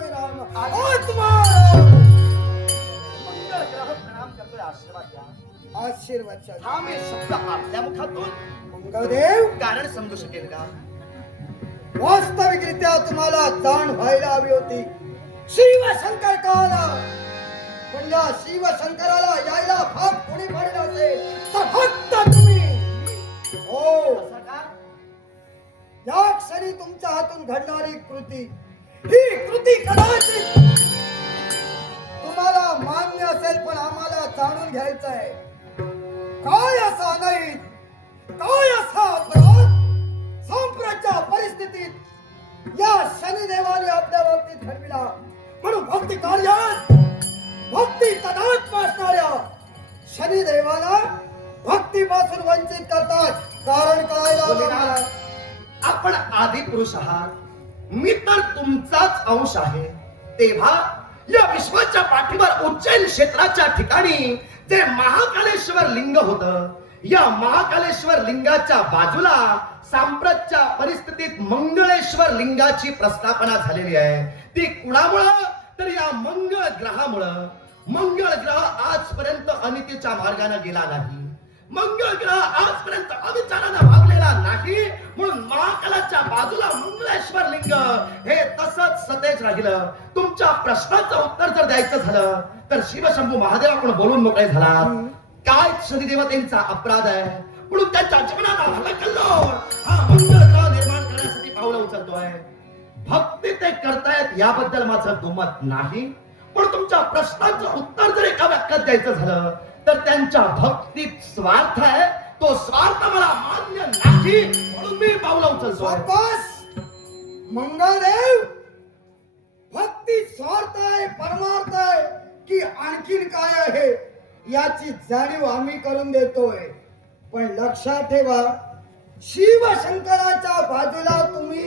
विराम आत्मा मंगळ ग्रह प्रणाम करतोय, आशीर्वाद द्या. आशीर्वाद हा मी शब्द आपल्या मुखातून मंगळदेव कारण समजू शकेल का? वास्तविकरित्या तुम्हाला जाण व्हायला हवी होती. शिवशंकर काला पण या शिवशंकराला यायला भाग कोणी पाडला असेल तर फक्त तुम्ही. हो, असं का? या क्षणी तुमच्या हातून घडणारी कृती, ही कृती कदाचित तुम्हाला मान्य असेल पण आम्हाला जाणून घ्यायचं आहे. काय असा नाही, काय असा अपराध संप्रच्या परिस्थितीत या शनिदेवाने आपल्या बाबतीत घडविला. म्हणून भक्ती कार्यात भक्ती तदात्म असणाऱ्या शनिदेवाला भक्तीपासून वंचित करतात. कारण काय लागणार? आपण आदि पुरुष आहात, मी तर तुमचाच अंश आहे. तेव्हा या विश्वाच्या पाठीवर उज्जैन क्षेत्राच्या ठिकाणी जे महाकालेश्वर लिंग होतं, या महाकालेश्वर लिंगाच्या बाजूला सांप्रतच्या परिस्थितीत मंगळेश्वर लिंगाची प्रस्थापना झालेली आहे. ती कुणामुळं? तर या मंगळ ग्रहामुळं. मंगळ ग्रह आजपर्यंत अनितीच्या मार्गाने गेला नाही. मंगळ ग्रह आजपर्यंत अविचाराने वागलेला नाही. म्हणून महाकालाच्या बाजूला मंगळेश्वर लिंग हे तसंच सतेज राहिलं. तुमच्या प्रश्नाचं उत्तर जर द्यायचं झालं तर शिवशंभू महादेव आपण बोलून मोकळे झाला. काय शनिदेवतेचा अपराध आहे म्हणून त्यांच्या जीवनाला हलकल्लोळ हा मंगळ ग्रह निर्माण करण्यासाठी पावलं उचलतोय. भक्ती ते करतायत याबद्दल माझं दुमत नाही. पण तुमच्या प्रश्नाचं उत्तर जर एका वाक्यात द्यायचं झालं तर त्यांच्या भक्तीत स्वार्थ आहे. तो स्वार्थ मला मान्य नाही म्हणून मी पावलं उचलतोय. वापस मंगळदेव, भक्ती स्वार्थ आहे, परमार्थ आहे की आणखीन काय आहे याची जाणीव आम्ही करून देतोय. पण लक्षात ठेवा, शिवशंकराच्या बाजूला तुम्ही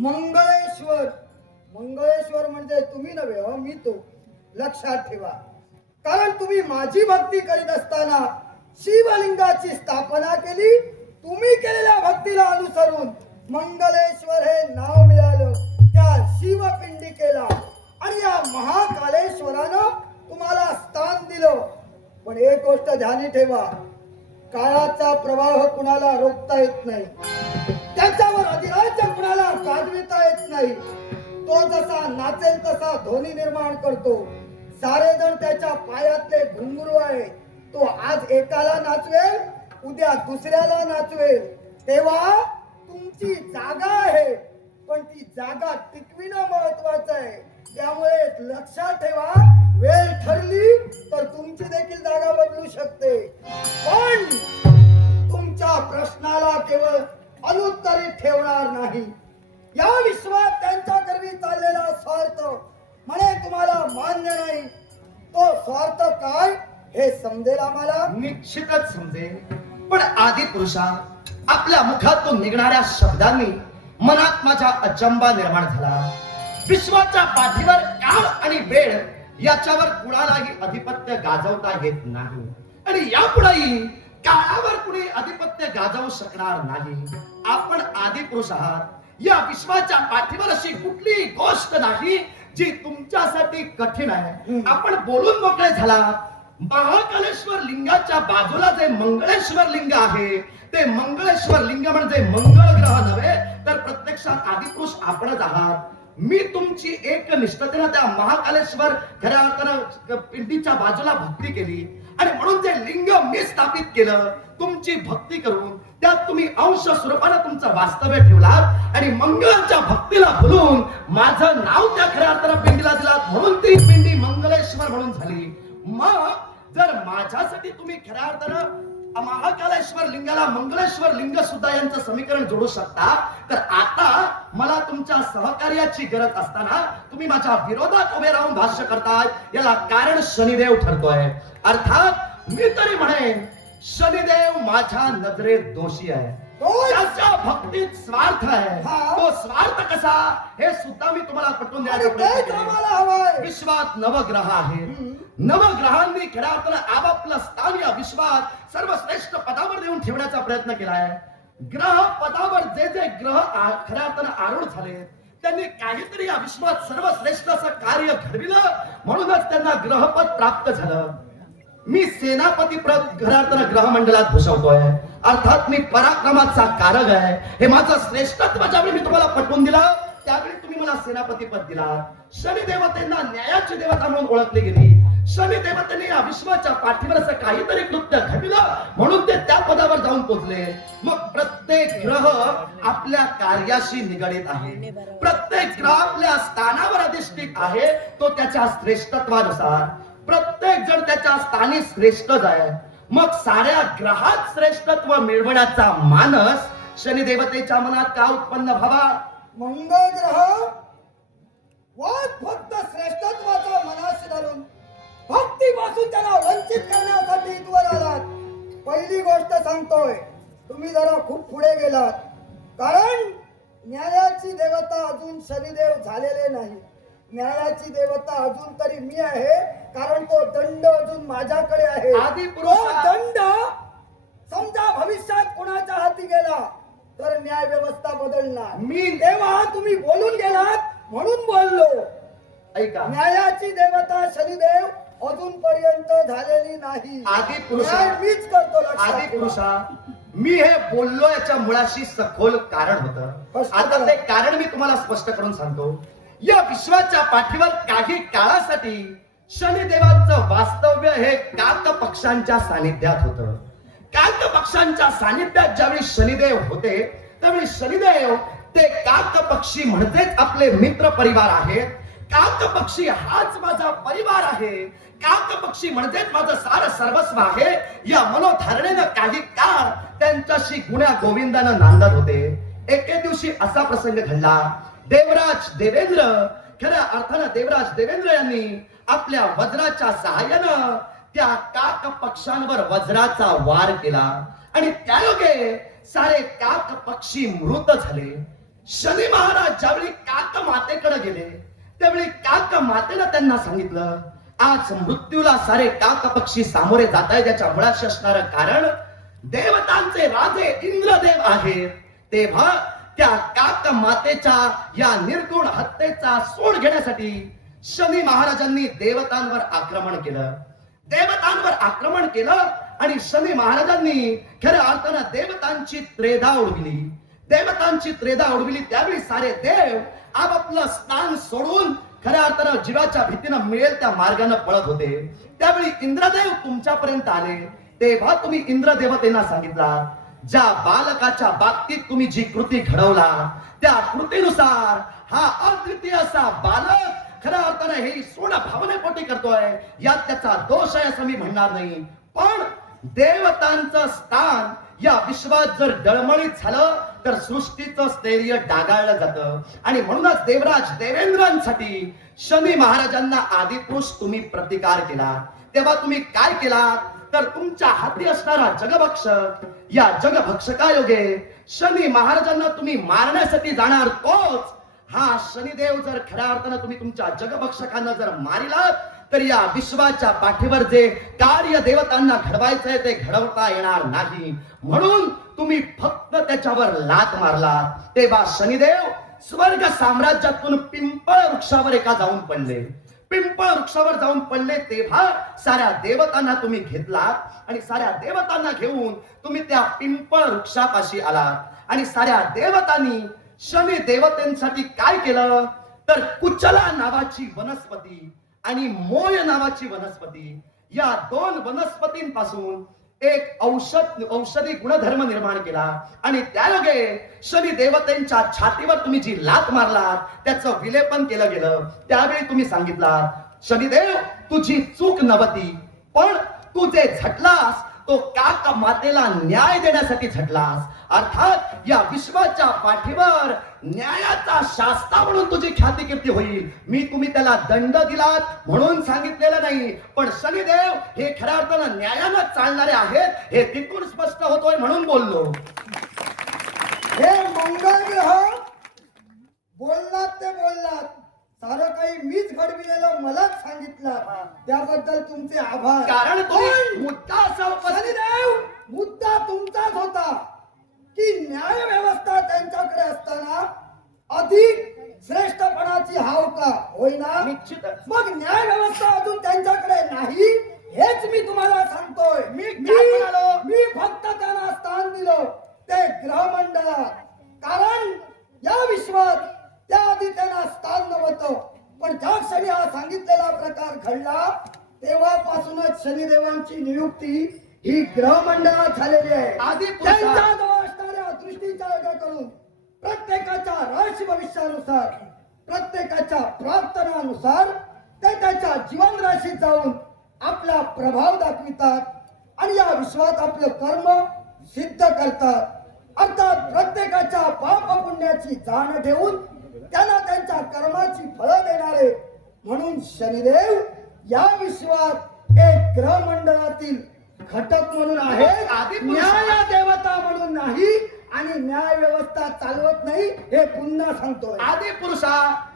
मंगळेश्वर, मंगळेश्वर म्हणजे तुम्ही नव्हे हो, मी तो. लक्षात ठेवा, कारण तुम्ही माझी भक्ती करीत असताना शिवलिंगाची स्थापना केली. तुम्ही केलेल्या भक्तीला अनुसरून मंगलेश्वर हे नाव मिळालं त्या शिवपिंडिकेला आणि या महाकालेश्वरानं तुम्हाला स्थान दिलं. पण एक गोष्ट ध्यानी ठेवा, काळाचा प्रवाह कुणाला रोखता येत नाही, त्याच्यावर अधिराज्य कुणाला गाजविता येत नाही. तो जसा नाचेल तसा ध्वनी निर्माण करतो. सारे जण त्याच्या पायातले घुंगरू आहे. तो आज एकाला नाचवेल, उद्या दुसऱ्याला नाचवेल. तेव्हा तुमची जागा आहे, पण ती जागा टिकविणं महत्वाचं आहे. त्यामुळे लक्षात ठेवा, वेळ ठरली तर तुमची देखील जागा बदलू शकते. पण तुमच्या प्रश्नाला केवळ अनुत्तरित ठेवणार नाही. या विश्वात त्यांच्याकरवी चाललेला स्वार्थ म्हणे तुम्हाला मान्य नाही. तो स्वार्थ काय हे समजेल आम्हाला? निश्चितच समजेल. पण आदि पुरुषा, आपल्या मुखातून निघणाऱ्या शब्दांनी मनात माझा अचंबा निर्माण झाला. विश्वाच्या पाठीवर काळ आणि वेळ याच्यावर कुणालाही अधिपत्य गाजवता येत नाही आणि यापुढेही काळावर कुणी अधिपत्य गाजवू शकणार नाही. आपण आदि पुरुष आहात. या विश्वाच्या पाठीवर अशी कुठली गोष्ट नाही जी तुमच्यासाठी कठीण आहे. आपण बोलून मोकळे झाला. महाकालेश्वर लिंगाच्या बाजूला जे मंगळेश्वर लिंग आहे ते मंगळेश्वर लिंग म्हणजे मंगळ ग्रह नव्हे तर प्रत्यक्षात आदिपुरुष आपणच आहात. मी तुमची एक निष्ठतेने त्या महाकालेश्वर खऱ्या अर्थानं पिंडीच्या बाजूला भक्ती केली आणि म्हणून जे लिंग मी स्थापित केलं तुमची भक्ती करून त्यात तुम्ही अंश स्वरूपाने तुमचं वास्तव्य ठेवलात आणि मंगळाच्या भक्तीला भुलून माझं नाव त्या खऱ्या अर्थानं पिंडीला दिलात म्हणून ती पिंडी मंगळेश्वर म्हणून झाली. मग जर माझ्यासाठी तुम्ही खऱ्या अर्थानं महाकालेश्वर लिंगाला मंगळेश्वर लिंग सुद्धा यांचं समीकरण जोडू शकता तर आता मला तुमच्या सहकार्याची गरज असताना तुम्ही माझ्या विरोधात उभे राहून भाष्य करताय. याला कारण शनिदेव ठरतोय. अर्थात मी तरी म्हणेन शनिदेव माझ्या नजरेत दोषी आहे. त्याच्या भक्तीत स्वार्थ आहे. तो स्वार्थ कसा हे सुद्धा मी तुम्हाला पटवून द्यायचा प्रयत्न केला. विश्वात नवग्रह आहेत. नवग्रहांनी खऱ्या अर्थानं आपापलं स्थान या विश्वात सर्वश्रेष्ठ पदावर देऊन ठेवण्याचा प्रयत्न केला आहे. ग्रह पदावर जे जे ग्रह खऱ्या अर्थानं आरूढ झाले त्यांनी काहीतरी या विश्वात सर्वश्रेष्ठ असं कार्य घडविलं, म्हणूनच त्यांना ग्रहपद प्राप्त झालं. मी सेनापती पद घरातल्या ग्रहमंडळात भूषवतोय, अर्थात मी पराक्रमाचा कारक आहे. हे माझं श्रेष्ठत्व ज्यावेळी मी तुम्हाला पटवून दिलं त्यावेळी तुम्ही मला सेनापती पद दिला. शनी देवतेंना न्यायाची देवता म्हणून ओळखली गेली. शनी देवतेने या विश्वाच्या पाठीवर असं काहीतरी कृत्य घडविलं, म्हणून ते त्या पदावर जाऊन पोहोचले. मग प्रत्येक ग्रह आपल्या कार्याशी निगडित आहे. प्रत्येक ग्रह आपल्या स्थानावर अधिष्ठित आहे, तो त्याच्या श्रेष्ठत्वानुसार. प्रत्येक जण त्याच्या स्थानी श्रेष्ठच आहे. मग साऱ्या ग्रहात श्रेष्ठत्व मिळवण्याचा मानस शनी देवतेच्या मनात का उत्पन्न व्हावा? मंगळ ग्रह वाद फक्त श्रेष्ठत्वाचा मनाशी धरून भक्तीपासून त्याला वंचित करण्यासाठी इथवर आलात. पहिली गोष्ट सांगतोय, तुम्ही जरा खूप पुढे गेलात, कारण न्यायाची देवता अजून शनिदेव झालेले नाही. न्यायाची देवता अजून तरी मी आहे, कारण तो दंड अजून माझ्याकडे आहे. आदिपुरुष तो दंड समजा भविष्यात कोणाच्या हाती गेला तर न्याय व्यवस्था बदलणार. मी तेव्हा तुम्ही बोलून गेलात म्हणून बोललो. ऐका, न्यायाची देवता शनिदेव अजूनपर्यंत झालेली नाही. आदिपुरुषा, न्याय मीच करतो. लक्षात ठेवा. आदिपुरुषा, मी हे बोललो याच्या मुळाशी सखोल कारण होतं. स्पष्ट आता करा. ते कारण मी तुम्हाला स्पष्ट करून सांगतो. या विश्वाच्या पाठीवर काही काळासाठी शनिदेवांचं वास्तव्य हे काक पक्षांच्या सानिध्यात होतं. काक पक्षांच्या सानिध्यात ज्यावेळी शनिदेव होते त्यावेळी शनिदेव ते काक पक्षी म्हणजेच आपले मित्र परिवार आहेत. काक पक्षी हाच माझा परिवार आहे. काक पक्षी म्हणजेच माझं सार सर्वस्व आहे. या मनोधारणेनं काही काळ त्यांच्याशी गुण्या गोविंदानं नांदत होते. एके दिवशी असा प्रसंग घडला. देवराज देवेंद्र, खऱ्या अर्थानं देवराज देवेंद्र यांनी आपल्या वज्राच्या सहाय्यानं त्या काक पक्षांवर वज्राचा वार केला आणि त्यायोगे सारे काक पक्षी मृत झाले. शनी महाराज ज्यावेळी काक मातेकडे गेले त्यावेळी काक मातेनं त्यांना सांगितलं, आज मृत्यूला सारे काक पक्षी सामोरे जात आहे. त्याच्या मुळाशी असणारं कारण देवतांचे राजे इंद्रदेव आहेत. तेव्हा त्या काक मातेच्या या निर्गुण हत्येचा सूड घेण्यासाठी शनी महाराजांनी देवतांवर आक्रमण केलं. देवतांवर आक्रमण केलं आणि शनी महाराजांनी खऱ्या अर्थानं देवतांची त्रेधा उडविली. देवतांची त्रेधा उडविली त्यावेळी सारे देव आपापलं स्थान सोडून खऱ्या अर्थानं जीवाच्या भीतीनं मिळेल त्या मार्गाने पळत होते. त्यावेळी इंद्रदेव तुमच्यापर्यंत आले. तेव्हा तुम्ही इंद्रदेवतेना सांगितला, ज्या बालकाच्या बाबतीत तुम्ही जी कृती घडवला त्या कृतीनुसार हा अद्वितीय असा बालक खऱ्या अर्थानं हे सोड भावनेपोटी करतोय, यात त्याचा दोष आहे असं मी म्हणणार नाही. पण देवतांचं स्थान या विश्वात जर डळमळीत झालं तर सृष्टीचं स्थैर्य डागाळलं जातं. आणि म्हणूनच देवराज देवेंद्रांसाठी शनी महाराजांना आदिपुरुष तुम्ही प्रतिकार केला. तेव्हा तुम्ही काय केला तर तुमच्या हाती असणारा जगभक्षक, या जगभक्षकायोगे शनी महाराजांना तुम्ही मारण्यासाठी जाणार तोच हा शनिदेव जर खऱ्या अर्थानं तुम्ही तुमच्या जगभक्षकांना जर मारिलात तर या विश्वाच्या पाठीवर जे कार्य देवतांना घडवायचंय ते घडवता येणार नाही. म्हणून तुम्ही फक्त त्याच्यावर लात मारलात. तेव्हा शनिदेव स्वर्ग साम्राज्यातून पिंपळ वृक्षावर एका जाऊन पडले. पिंपळ वृक्षावर जाऊन पडले तेव्हा साऱ्या देवतांना तुम्ही घेतलात आणि साऱ्या देवतांना घेऊन तुम्ही त्या पिंपळ वृक्षापाशी आलात आणि साऱ्या देवतांनी शनी देवतेंसाठी काय केलं तर कुचला नावाची वनस्पती आणि मोय नावाची वनस्पती, या दोन वनस्पतींपासून एक औषधी गुणधर्म निर्माण केला आणि त्यायोगे शनी देवतेंच्या छातीवर तुम्ही जी लात मारलात त्याचं विलेपन केलं गेलं. त्यावेळी तुम्ही सांगितला, शनिदेव तुझी चूक नव्हती, पण तू जे झटलास तो काक मातेला न्याय देण्यासाठी झटलास. अर्थात या विश्वाच्या पाठीवर न्यायाचा शास्ता म्हणून तुझी ख्याती कीर्ती होईल. मी तुम्ही त्याला दंड दिलात म्हणून सांगितलेलं नाही, पण शनिदेव हे खऱ्या अर्थानं न्यायानं चालणारे आहेत हे तिथून स्पष्ट होतोय म्हणून बोललो. हे मंगळ ग्रह बोललात ते बोललात, सारं काही मीच घडविलेलं मलाच सांगितलं, त्याबद्दल तुमचे आभार. कारण तुम्ही मुद्दा असा शनिदेव मुद्दा तुमचाच होता की न्याय व्यवस्था त्यांच्याकडे असताना अधिक श्रेष्ठपणाची हाव का होईना? निश्चितच. मग न्याय व्यवस्था अजून त्यांच्याकडे नाही हेच मी तुम्हाला सांगतोय. मी काय म्हणालो? मी फक्त त्यांना स्थान दिलं ते ग्रहमंडळात, कारण या विश्वात त्याआधी त्यांना स्थान नव्हतं. पण ज्या क्षणी हा सांगितलेला प्रकार घडला तेव्हापासूनच शनिदेवांची नियुक्ती ही ग्रहमंडळात झालेली आहे. आधी पुरुषा- त्यांच्या जवळ असणाऱ्या दृष्टीचा योगा करून प्रत्येकाच्या राशी भविष्यानुसार, प्रत्येकाच्या प्रार्थनानुसार ते त्याच्या जीवन राशीत जाऊन आपला प्रभाव दाखवितात आणि या विश्वात आपलं कर्म सिद्ध करतात. अर्थात प्रत्येकाच्या पाप पुण्याची जाण ठेवून त्यांना त्यांच्या कर्माची फळं देणारे म्हणून शनिदेव या विश्वात एक ग्रहमंडळातील घटक म्हणून आहेत. न्याय देवता म्हणून नाही आणि न्याय व्यवस्था चालवत नाही हे पुन्हा सांगतोय. आदी पुरुषा,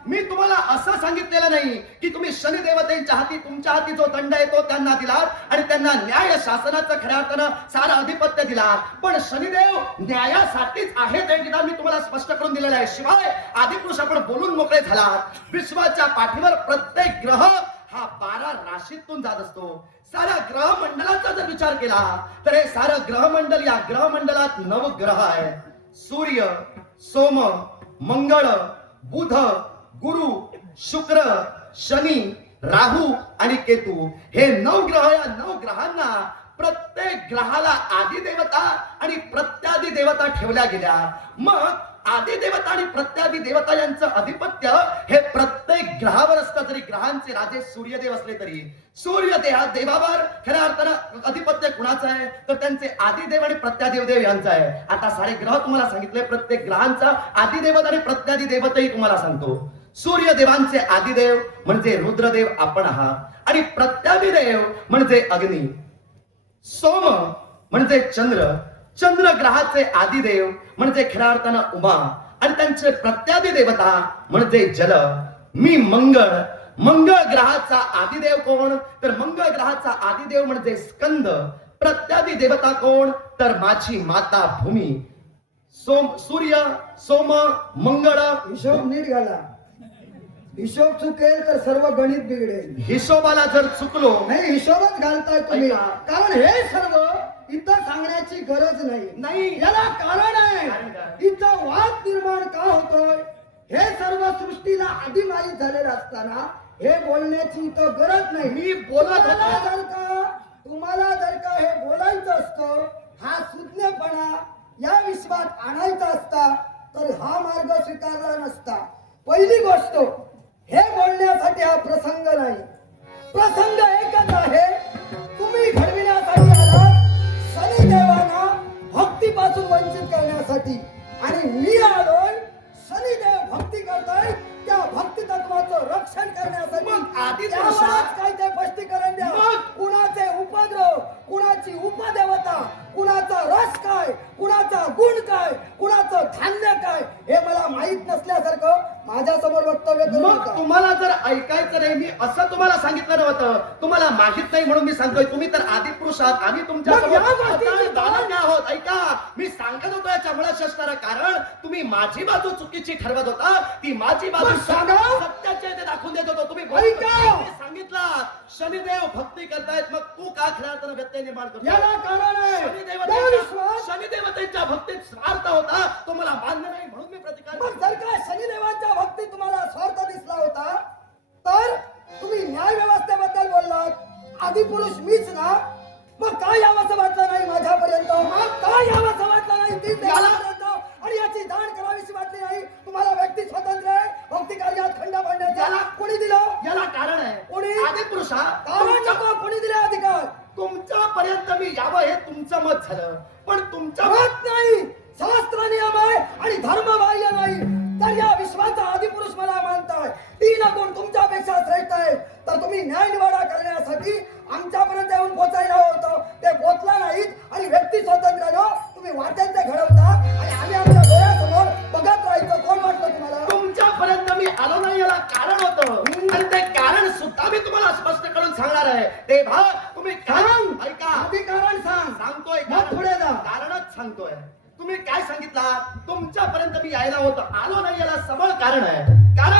मी तुम्हाला असं सांगितलेलं नाही की तुम्ही शनिदेवतेच्या हाती, तुमच्या हाती जो दंड येतो त्यांना दिलात आणि त्यांना न्याय शासनाचं खऱ्या अर्थानं सारं अधिपत्य दिलात. पण शनिदेव न्यायासाठीच आहेत हे विधान मी तुम्हाला स्पष्ट करून दिलेलं आहे. शिवाय आदी पुरुष आपण बोलून मोकळे झालात. विश्वाच्या पाठीवर प्रत्येक ग्रह हा 12 राशीतून जात असतो. सारा ग्रहमंडळाचा जर विचार केला तर हे सारं ग्रहमंडल, या ग्रहमंडळात 9 ग्रह आहेत. सूर्य, सोम, मंगळ, बुध, गुरु, शुक्र, शनी, राहू आणि केतू हे 9 ग्रह. या 9 ग्रहांना प्रत्येक ग्रहाला आदी देवता आणि प्रत्यादी देवता ठेवल्या गेल्या. मग आदी देवता आणि प्रत्यादी देवता यांचं अधिपत्य हे प्रत्येक ग्रहावर असतं. जरी ग्रहांचे राजे सूर्यदेव असले तरी सूर्य देवावर खऱ्या अर्थानं अधिपत्य कुणाचं आहे तर त्यांचे आदिदेव आणि प्रत्यादेव देव यांचं आहे. आता सारे ग्रह तुम्हाला सांगितले. प्रत्येक ग्रहांचा आदिदेवत आणि प्रत्यादी देवतही तुम्हाला सांगतो. सूर्यदेवांचे आदिदेव म्हणजे रुद्रदेव आपण आहात आणि प्रत्यादी देव म्हणजे अग्नी. सोम म्हणजे चंद्र, चंद्र ग्रहाचे आदिदेव म्हणजे खऱ्या अर्थानं उमा आणि त्यांचे प्रत्यादी देवता म्हणजे जल. मी मंगळ, मंगळ ग्रहाचा आदिदेव कोण तर मंगळ ग्रहाचा आदिदेव म्हणजे स्कंद. प्रत्यादी देवता कोण तर माझी माता भूमी. सूर्य, सोम, मंगळ. हिशोब नीट घाला. हिशोब चुकेल तर सर्व गणित बिघडेल. हिशोबाला जर चुकलो नाही, हिशोबच घालताय तुम्ही. ऐका. कारण हे सर्व इथं सांगण्याची गरज नाही. याला कारण आहे. इथं वाद निर्माण का होतोय हे सर्व सृष्टीला आधी माहीत झालेलं असताना हे बोलण्याची इथं गरज नाही. मी बोलत होतो. तुम्हाला जर का हे बोलायचं असतं, हा सुज्ञपणा या विश्वात आणायचा असता तर हा मार्ग स्वीकारला नसता. पहिली गोष्ट, हे बोलण्यासाठी हा प्रसंग नाही. प्रसंग एकच आहे. तुम्ही घडविण्यासाठी आलात शनिदेवांना भक्तीपासून वंचित करण्यासाठी आणि मी आलोय शनिदेव भक्ती करताय त्या भक्ती तत्वाचं रक्षण करण्यासाठी. आधी त्यावरच काय ते स्पष्टीकरण द्या. कुणाचे उपद्रव, कुणाची उपदेवता, कुणाचा रस काय, कुणाचा गुण काय, कुणाचं धान्य काय हे मला माहित नसल्यासारखं माझ्या समोर वक्तव्य करू मग नका. तुम्हाला जर ऐकायचं नाही, मी असं तुम्हाला सांगितलं नव्हतं. तुम्हाला माहित नाही म्हणून मी सांगतोय. तुम्ही तर आदिपुरुष आहात, आम्ही तुमच्या मग या समोर गोष्टीची दानज्ञ आहोत. ऐका, मी सांगत होतो याच्या मुळात असणारं कारण तुम्ही माझी बाजू चुकीची ठरवत होता. ती माझी बाजू मग सांगा. सत्याची आहे ते दाखवून देत होतो. तुम्ही ऐका. सांगितलं शनिदेव भक्ती करतायत, मग तू का खऱ्या व्यत्यय निर्माण करतो? याला कारण आहे. शनिदेवतेच्या भक्तीत स्वार्थ होता, तो मला मान्य नाही म्हणून मी प्रतिकार. मग जर का शनिदेवांच्या भक्ती तुम्हाला स्वार्थ दिसला होता तर तुम्ही न्याय व्यवस्थेबद्दल बोललात. आदिपुरुष मीच ना. मग काय यावंसं वाटलं नाही माझ्यापर्यंत? काय यावंसं वाटलं नाही 3 देवापर्यंत? आणि याची जाण करावीशी वाटली नाही? तुम्हाला व्यक्ती स्वातंत्र्य आहे भक्ती कार्यात खंड पाडण्याचा. कोणी दिलं? याला कारण आहे. कोणी? आदिपुरुषा, कारण नको. कोणी दिले अधिकार? तुमच्यापर्यंत मी यावं हे तुमचं मत झालं, पण तुमचं मत नाही, शास्त्र नियम आहे आणि धर्मबाह्य नाही. तर या विश्वाचा आदिपुरुष मला मानताय. 3 गुण तुमच्यापेक्षा श्रेष्ठ आहे. तर तुम्ही न्याय निवाडा करण्यासाठी आमच्यापर्यंत येऊन पोचायला होतं, ते पोचला नाहीत आणि व्यक्ती स्वातंत्र्यानं तुम्ही वाटेल ते घडवता आणि आम्ही आमच्या डोळ्यासमोर बघत राहायचं. कोण वाटलं तुम्हाला? तुमच्यापर्यंत मी आलो नाही याला कारण होतं आणि ते कारण सुद्धा मी तुम्हाला स्पष्ट करून सांगणार आहे. ते भाग तुम्ही सांग. ऐका, आधी कारण सांग. सांगतोय मग पुढे जा. कारणच सांगतोय. तुम्ही काय सांगितलं? तुमच्यापर्यंत मी यायला होतं, आलो नाही याला सबळ कारण आहे. काय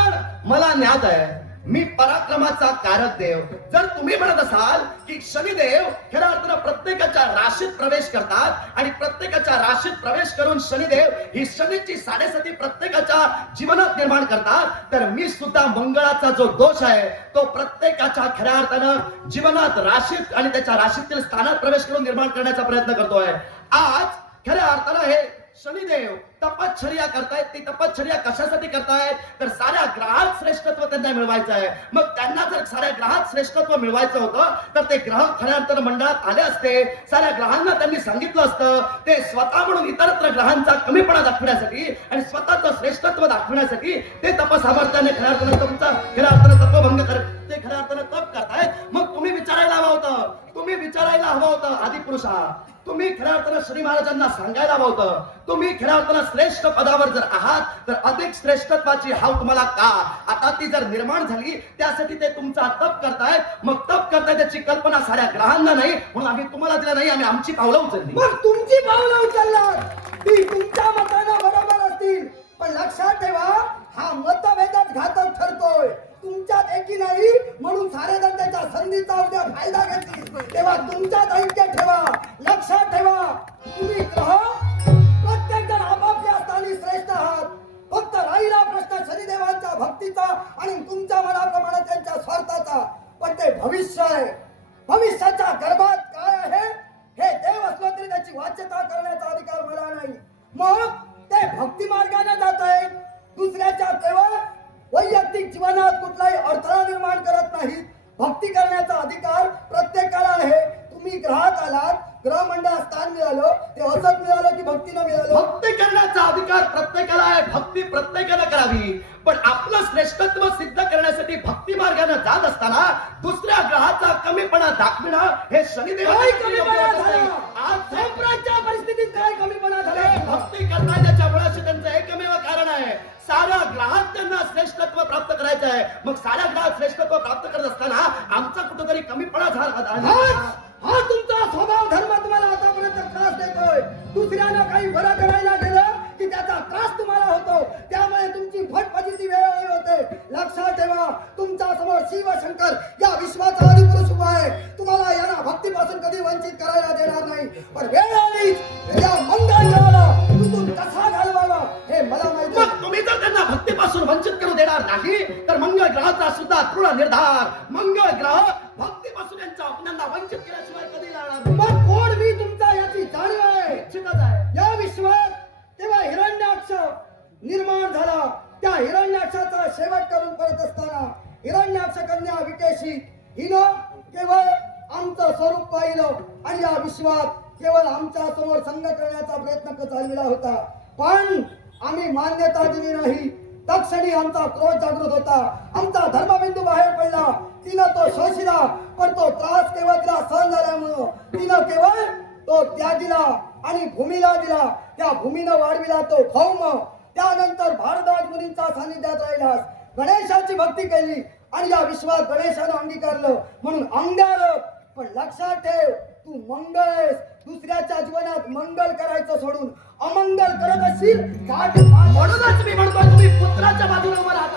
ज्ञात आहे मी पराक्रमाचा कारक देव. जर तुम्ही म्हणत असाल की शनिदेव खऱ्या अर्थानं प्रत्येकाच्या राशीत प्रवेश करतात आणि प्रत्येकाच्या राशीत प्रवेश करून शनिदेव ही शनीची साडेसाती प्रत्येकाच्या जीवनात निर्माण करतात, तर मी सुद्धा मंगळाचा जो दोष आहे तो प्रत्येकाच्या खऱ्या अर्थानं जीवनात राशीत आणि त्याच्या राशीतील स्थानात प्रवेश करून निर्माण करण्याचा प्रयत्न करतोय. आज खऱ्या अर्थानं हे शनिदेव तपश्चर्या करतायत. ती तपश्चर्या कशासाठी करतायत तर साऱ्या ग्रहात श्रेष्ठत्व त्यांना मिळवायचं आहे. मग त्यांना जर साऱ्या ग्रहात श्रेष्ठत्व मिळवायचं होतं तर ते ग्रह खऱ्या अर्थानं मंडळात आले असते. साऱ्या ग्रहांना त्यांनी सांगितलं असतं ते स्वतः म्हणून इतरत्र ग्रहांचा कमीपणा दाखवण्यासाठी आणि स्वतःचं श्रेष्ठत्व दाखवण्यासाठी ते तपसामर्थ्याने खऱ्या अर्थानं तुमचा खऱ्या अर्थानं तपभंग ते खऱ्या अर्थानं तप करतायत. मग तुम्ही विचारायला हवं होतं आदिपुरुषा, तुम्ही खऱ्या अर्थानं श्री महाराजांना सांगायला हवं होतं, तुम्ही खऱ्या अर्थानं श्रेष्ठ पदावर जर आहात तर अधिक श्रेष्ठत्वाची हाव तुम्हाला का? आता ती जर निर्माण झाली त्यासाठी ते तुमचा तप करतायत. मग तप करताय त्याची कल्पना साऱ्या ग्रहांना नाही म्हणून आम्ही तुम्हाला दिलं नाही, आम्ही आमची पावलं उचलली. मग तुमची पावलं उचललात ती तुमच्या मतानं बरोबर असतील, पण लक्षात ठेवा हा मतभेदात घातक ठरतोय. तुमच्यात एकी नाही म्हणून सारे जण त्याच्या संधीचा उद्या फायदा घेतील. तेव्हा तुमच्यात ऐक्य ठेवा. लक्षात ठेवा तुम्ही ग्रह प्रत्येक जण आपापल्या स्थानी श्रेष्ठ आहात. फक्त राहिला प्रश्न शनिदेवांच्या भक्तीचा आणि तुमच्या मनाप्रमाणे त्यांच्या स्वार्थाचा. पण ते भविष्य आहे. भविष्याच्या गर्भात काय आहे हे देव असलो तरी त्याची वाच्यता करण्याचा अधिकार मला नाही. मग ते भक्ती मार्गाने जात आहेत. दुसऱ्याच्या केवळ वैयक्तिक जीवनात कुठलाही अडथळा निर्माण करत नाहीत. भक्ती करण्याचा अधिकार प्रत्येकाला आहे. तुम्ही ग्रहात आलात, ग्रह मंडळात स्थान मिळालं, ते असत मिळालं की भक्तीनं मिळालं? भक्ती करण्याचा अधिकार प्रत्येकाला आहे. भक्ती प्रत्येकाला करावी. पण आपलं श्रेष्ठत्व सिद्ध करण्यासाठी भक्ती मार्गाने जात असताना दुसऱ्या ग्रहाचा कमीपणा दाखविणं हे शनिदेव काय कमीपणा झाला? आज संप्रच्या परिस्थितीत काय कमीपणा झाला? भक्ती करताय त्याच्यामुळे असे त्यांचं एकमेव कारण आहे. साऱ्या ग्रहात त्यांना श्रेष्ठत्व प्राप्त करायचं आहे. मग साऱ्या ग्रहात श्रेष्ठत्व प्राप्त करत असताना आमचा कुठेतरी कमीपणा झाला. हा तुमचा स्वभाव धर्म तुम्हाला आतापर्यंत त्रास देतोय. दुसऱ्यानं काही बरं करायला गेलं की त्याचा त्रास तुम्हाला होतो. त्यामुळे तुमची फटफटीची वेळ आली होते. लक्षात ठेवा तुमच्या समोर शिव शंकर या विश्वाचा आदिपुरुष उभा आहे. तुम्हाला यांना भक्तीपासून कधी वंचित करायला देणार नाही. पण वेळ आलीच या मंगळग्रहाला तुमून कसा घालवावा हे मला माहिती. मग तुम्ही जर त्यांना भक्तीपासून वंचित करू देणार नाही तर मंगळ ग्रहाचा सुद्धा दृढ निर्धार मंगळ ग्रह भक्तीपासून त्यांना वंचित केल्याशिवाय कधी जाणार. मग कोण मी तुमचा याची जाणीव आहे. निश्चितच आहे. या विश्वात तेव्हा हिरण्याक्ष निर्माण झाला. त्या हिरण्याक्षाचा शेवट करून परत असताना हिरण्याक्ष कन्या विकेशी हिनं केवळ आमचं स्वरूप पाहिलं आणि या विश्वात केवळ आमच्या समोर संग करण्याचा प्रयत्न चालविला होता. पण आम्ही मान्यता दिली नाही. तत्क्षणी आमचा क्रोध जागृत होता. आमचा धर्मबिंदू बाहेर पडला. तिनं तो शोषिला पण तो त्रास केवळ तिला सहन झाल्यामुळं तिनं केवळ तो त्या दिला आणि भूमीला दिला. त्या भूमीनं वाढविला तो भौम. त्यानंतर भारद्वाज मुनींच्या सानिध्यात राहिलास. गणेशाची भक्ती केली आणि या विश्वात गणेशानं अंगीकारलं म्हणून अंगारक. पण लक्षात ठेव तू मंगळ आहेस. दुसऱ्याच्या जीवनात मंगल करायचं सोडून अमंगल करत असशील. म्हणूनच मी म्हणतो तुम्ही पुत्राच्या बाजूने उभं राहा.